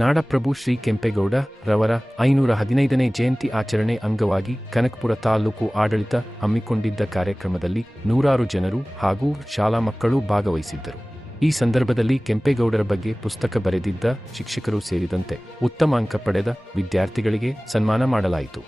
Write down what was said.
ನಾಡಪ್ರಭು ಶ್ರೀ ಕೆಂಪೇಗೌಡ ರವರ 515ನೇ ಜಯಂತಿ ಆಚರಣೆ ಅಂಗವಾಗಿ ಕನಕಪುರ ತಾಲೂಕು ಆಡಳಿತ ಹಮ್ಮಿಕೊಂಡಿದ್ದ ಕಾರ್ಯಕ್ರಮದಲ್ಲಿ ನೂರಾರು ಜನರು ಹಾಗೂ ಶಾಲಾ ಮಕ್ಕಳು ಭಾಗವಹಿಸಿದ್ದರು. ಈ ಸಂದರ್ಭದಲ್ಲಿ ಕೆಂಪೇಗೌಡರ ಬಗ್ಗೆ ಪುಸ್ತಕ ಬರೆದಿದ್ದ ಶಿಕ್ಷಕರು ಸೇರಿದಂತೆ ಉತ್ತಮ ಅಂಕ ಪಡೆದ ವಿದ್ಯಾರ್ಥಿಗಳಿಗೆ ಸನ್ಮಾನ ಮಾಡಲಾಯಿತು.